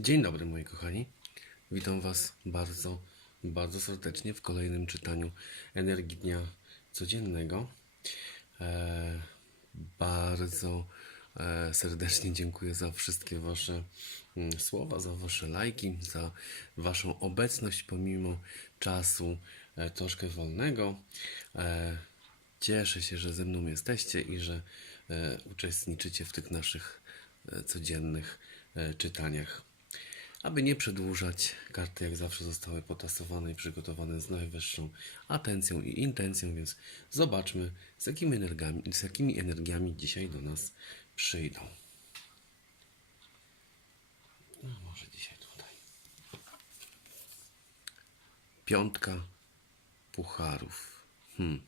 Dzień dobry moi kochani. Witam Was bardzo, bardzo serdecznie w kolejnym czytaniu Energii Dnia Codziennego. E, bardzo e, serdecznie dziękuję za wszystkie Wasze mm, słowa, za Wasze lajki, za Waszą obecność pomimo czasu e, troszkę wolnego. E, cieszę się, że ze mną jesteście i że e, uczestniczycie w tych naszych e, codziennych e, czytaniach. Aby nie przedłużać, karty jak zawsze zostały potasowane i przygotowane z najwyższą atencją i intencją, więc zobaczmy z jakimi energiami, z jakimi energiami dzisiaj do nas przyjdą. No może dzisiaj tutaj. Piątka pucharów. Hmm.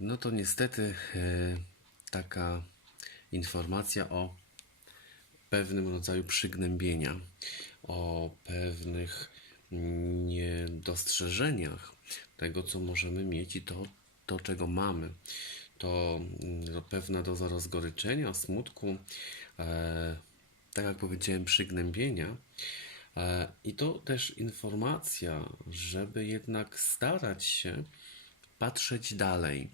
No to niestety e, taka informacja o pewnym rodzaju przygnębienia, o pewnych niedostrzeżeniach tego, co możemy mieć i to, to czego mamy. To mm, pewna doza rozgoryczenia, smutku, e, tak jak powiedziałem, przygnębienia. E, I to też informacja, żeby jednak starać się patrzeć dalej,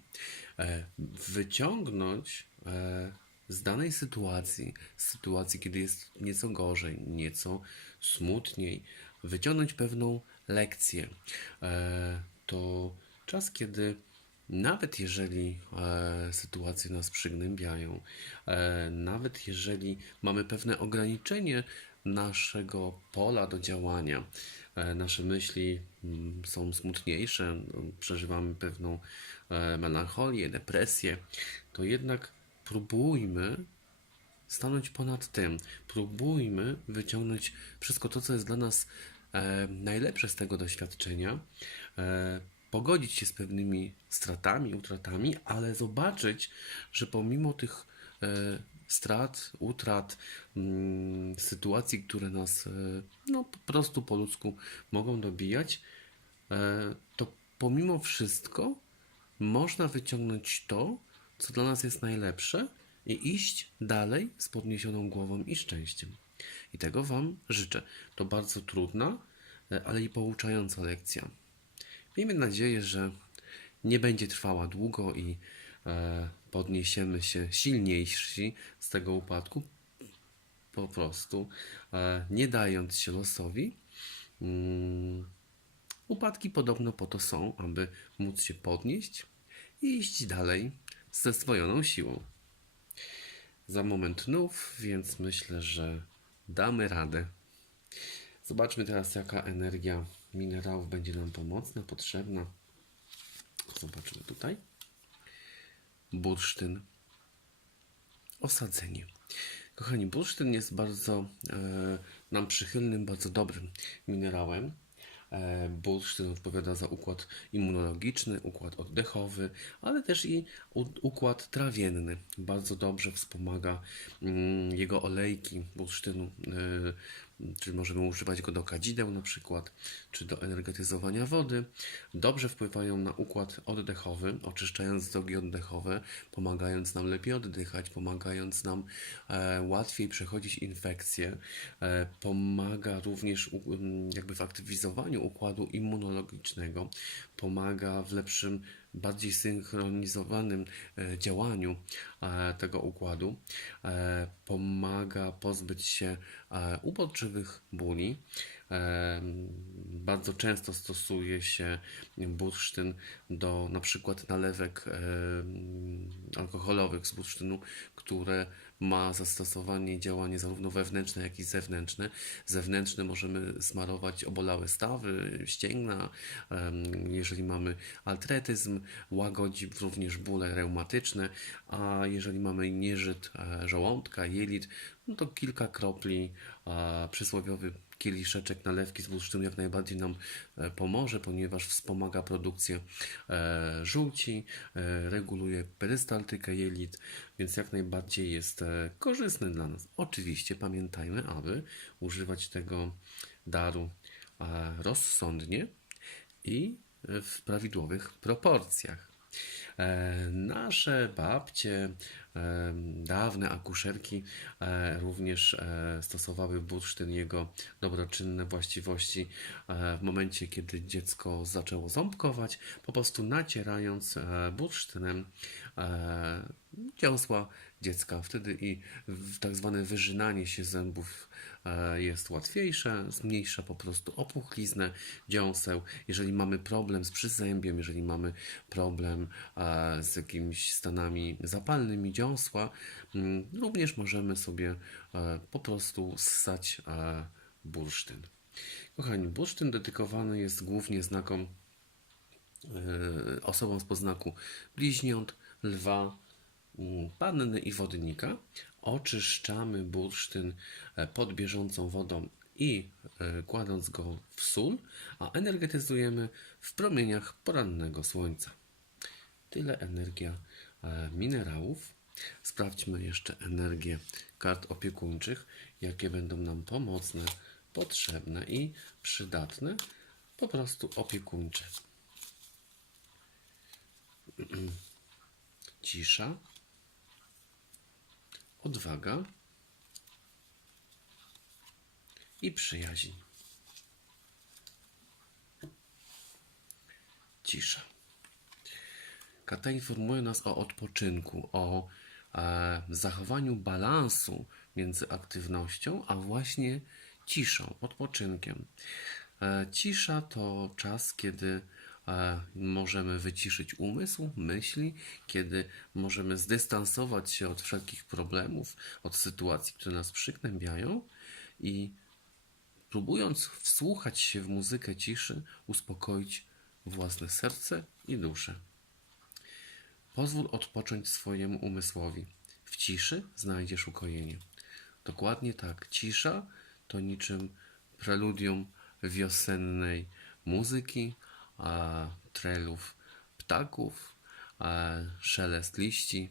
e, wyciągnąć e, z danej sytuacji, z sytuacji, kiedy jest nieco gorzej, nieco smutniej, wyciągnąć pewną lekcję. E, To czas, kiedy nawet jeżeli e, sytuacje nas przygnębiają, e, nawet jeżeli mamy pewne ograniczenie naszego pola do działania, nasze myśli mm, są smutniejsze, przeżywamy pewną melancholię, depresję, to jednak próbujmy stanąć ponad tym. Próbujmy wyciągnąć wszystko to, co jest dla nas e, najlepsze z tego doświadczenia, e, pogodzić się z pewnymi stratami, utratami, ale zobaczyć, że pomimo tych e, strat, utrat, mm, sytuacji, które nas e, no, po prostu po ludzku mogą dobijać, e, to pomimo wszystko można wyciągnąć to, co dla nas jest najlepsze i iść dalej z podniesioną głową i szczęściem. I tego Wam życzę. To bardzo trudna, e, ale i pouczająca lekcja. Miejmy nadzieję, że nie będzie trwała długo i e, podniesiemy się silniejsi z tego upadku, po prostu e, nie dając się losowi. Mm, upadki podobno po to są, aby móc się podnieść i iść dalej ze swoją siłą. Za moment nów, więc myślę, że damy radę. Zobaczmy teraz, jaka energia minerałów będzie nam pomocna, potrzebna. Zobaczmy tutaj. Bursztyn. Osadzenie. Kochani, bursztyn jest bardzo e, nam przychylnym, bardzo dobrym minerałem. E, Bursztyn odpowiada za układ immunologiczny, układ oddechowy, ale też i układ trawienny. Bardzo dobrze wspomaga mm, jego olejki bursztynu, e, czyli możemy używać go do kadzideł na przykład, czy do energetyzowania wody. Dobrze wpływają na układ oddechowy, oczyszczając drogi oddechowe, pomagając nam lepiej oddychać, pomagając nam e, łatwiej przechodzić infekcje. E, pomaga również u, jakby w aktywizowaniu układu immunologicznego, pomaga w lepszym, bardziej synchronizowanym e, działaniu e, tego układu, e, pomaga pozbyć się uporczywych bóli. Bardzo często stosuje się bursztyn do na przykład nalewek alkoholowych z bursztynu, które ma zastosowanie i działanie zarówno wewnętrzne, jak i zewnętrzne. Zewnętrzne możemy smarować obolałe stawy, ścięgna. Jeżeli mamy artretyzm, łagodzi również bóle reumatyczne, a jeżeli mamy nieżyt e, żołądka, jelit, no to kilka kropli, przysłowiowy kieliszeczek nalewki z bursztynu jak najbardziej nam e, pomoże, ponieważ wspomaga produkcję e, żółci, e, reguluje perystaltykę jelit, więc jak najbardziej jest korzystny dla nas. Oczywiście pamiętajmy, aby używać tego daru rozsądnie i w prawidłowych proporcjach. E, nasze babcie, e, dawne akuszerki e, również stosowały bursztyn, jego dobroczynne właściwości w momencie, kiedy dziecko zaczęło ząbkować, po prostu nacierając bursztynem dziąsła dziecka. Wtedy i tak zwane wyrzynanie się zębów e, jest łatwiejsze, zmniejsza po prostu opuchliznę dziąseł. Jeżeli mamy problem z przyzębiem, jeżeli mamy problem e, z jakimiś stanami zapalnymi dziąsła, mm, również możemy sobie e, po prostu ssać bursztyn. Kochani, bursztyn dedykowany jest głównie znakom osobom z poznaku bliźniąt, lwa, panny i wodnika. Oczyszczamy bursztyn e, pod bieżącą wodą i e, kładąc go w sól, a energetyzujemy w promieniach porannego słońca. Tyle energia e, minerałów. Sprawdźmy jeszcze energię kart opiekuńczych, jakie będą nam pomocne, potrzebne i przydatne, po prostu opiekuńcze. Cisza, odwaga i przyjaźń. Cisza. Karta informuje nas o odpoczynku, o e, zachowaniu balansu między aktywnością, a właśnie ciszą, odpoczynkiem. E, cisza to czas, kiedy możemy wyciszyć umysł, myśli, kiedy możemy zdystansować się od wszelkich problemów, od sytuacji, które nas przygnębiają i próbując wsłuchać się w muzykę ciszy, uspokoić własne serce i duszę. Pozwól odpocząć swojemu umysłowi. W ciszy znajdziesz ukojenie. Dokładnie tak. Cisza to niczym preludium wiosennej muzyki, a trelów ptaków, a szelest liści.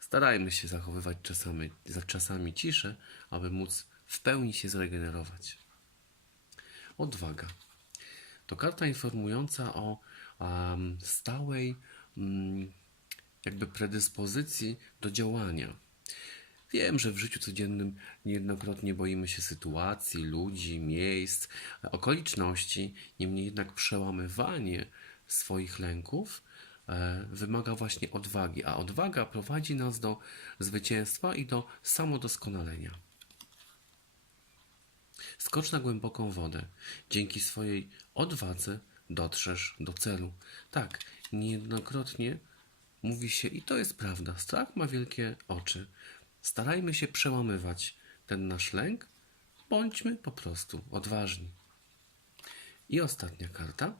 Starajmy się zachowywać czasami, za czasami ciszę, aby móc w pełni się zregenerować. Odwaga. To karta informująca o am, stałej mm, jakby predyspozycji do działania. Wiem, że w życiu codziennym niejednokrotnie boimy się sytuacji, ludzi, miejsc, okoliczności, niemniej jednak przełamywanie swoich lęków e, wymaga właśnie odwagi, a odwaga prowadzi nas do zwycięstwa i do samodoskonalenia. Skocz na głęboką wodę. Dzięki swojej odwadze dotrzesz do celu. Tak, niejednokrotnie mówi się, i to jest prawda, strach ma wielkie oczy. Starajmy się przełamywać ten nasz lęk, bądźmy po prostu odważni. I ostatnia karta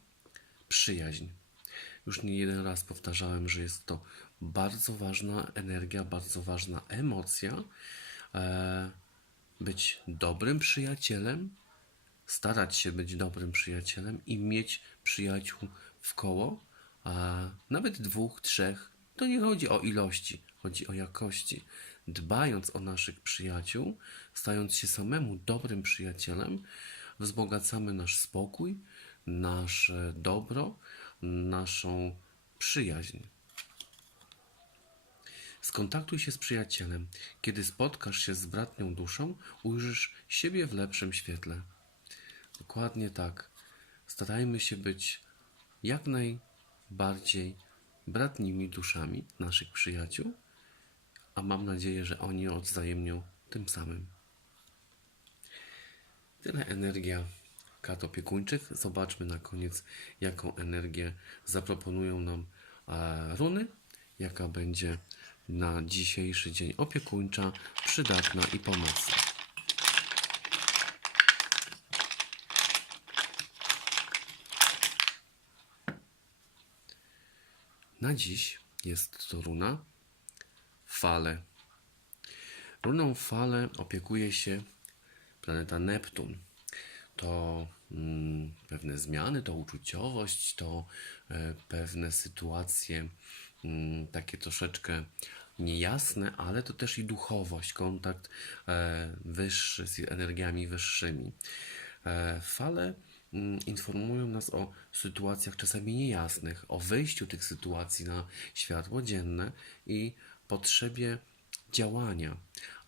przyjaźń. Już nie jeden raz powtarzałem, że jest to bardzo ważna energia, bardzo ważna emocja. E, być dobrym przyjacielem, starać się być dobrym przyjacielem i mieć przyjaciół w koło, a nawet dwóch, trzech. To nie chodzi o ilości, chodzi o jakości. Dbając o naszych przyjaciół, stając się samemu dobrym przyjacielem, wzbogacamy nasz spokój, nasze dobro, naszą przyjaźń. Skontaktuj się z przyjacielem. Kiedy spotkasz się z bratnią duszą, ujrzysz siebie w lepszym świetle. Dokładnie tak. Starajmy się być jak najbardziej bratnimi duszami naszych przyjaciół, a mam nadzieję, że oni odwzajemnią tym samym. Tyle energia kat opiekuńczych. Zobaczmy na koniec, jaką energię zaproponują nam e, runy, jaka będzie na dzisiejszy dzień opiekuńcza, przydatna i pomocna. Na dziś jest to runa fale. Runą fale opiekuje się planeta Neptun. To mm, pewne zmiany, to uczuciowość, to e, pewne sytuacje mm, takie troszeczkę niejasne, ale to też i duchowość, kontakt e, wyższy z energiami wyższymi. E, fale mm, informują nas o sytuacjach czasami niejasnych, o wyjściu tych sytuacji na światło dzienne i potrzebie działania,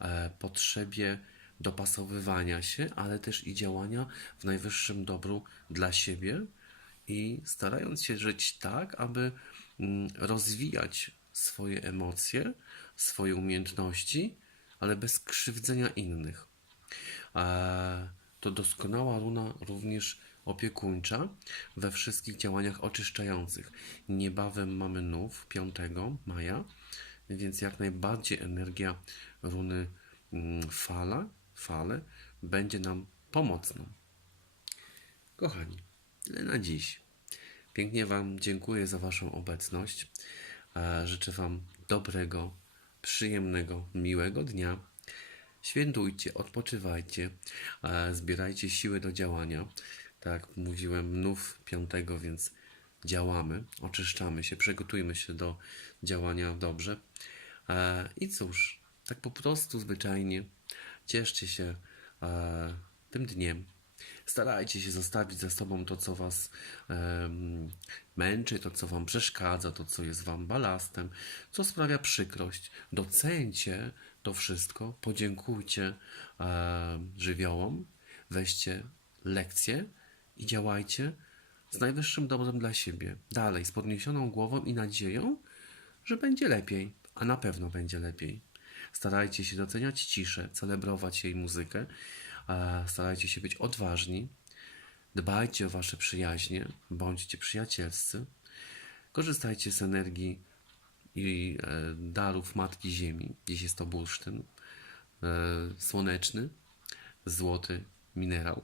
e, potrzebie dopasowywania się, ale też i działania w najwyższym dobru dla siebie i starając się żyć tak, aby mm, rozwijać swoje emocje, swoje umiejętności, ale bez krzywdzenia innych. E, To doskonała runa również opiekuńcza we wszystkich działaniach oczyszczających. Niebawem mamy nów 5 maja, więc jak najbardziej energia runy mm, fala, fale będzie nam pomocną. Kochani, tyle na dziś. Pięknie Wam dziękuję za Waszą obecność. E, Życzę Wam dobrego, przyjemnego, miłego dnia. Świętujcie, odpoczywajcie, e, zbierajcie siły do działania. Tak jak mówiłem, nów piątego, więc działamy, oczyszczamy się, przygotujmy się do działania dobrze. E, I cóż, tak po prostu zwyczajnie cieszcie się e, tym dniem. Starajcie się zostawić za sobą to, co Was męczy, to, co Wam przeszkadza, to, co jest Wam balastem, co sprawia przykrość. Docencie to wszystko, podziękujcie e, żywiołom, weźcie lekcje i działajcie z najwyższym dobrem dla siebie. Dalej, z podniesioną głową i nadzieją, że będzie lepiej, a na pewno będzie lepiej. Starajcie się doceniać ciszę, celebrować jej muzykę, starajcie się być odważni, dbajcie o wasze przyjaźnie, bądźcie przyjacielscy, korzystajcie z energii i e, darów Matki Ziemi. Dziś jest to bursztyn e, słoneczny, złoty minerał.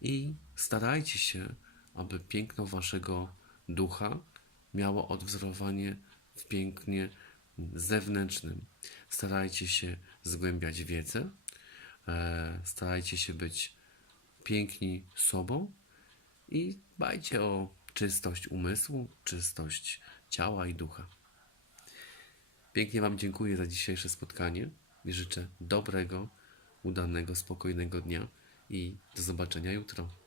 I starajcie się, aby piękno waszego ducha miało odwzorowanie w pięknie zewnętrznym. Starajcie się zgłębiać wiedzę, e, starajcie się być piękni sobą i dbajcie o czystość umysłu, czystość ciała i ducha. Pięknie Wam dziękuję za dzisiejsze spotkanie i życzę dobrego, udanego, spokojnego dnia i do zobaczenia jutro.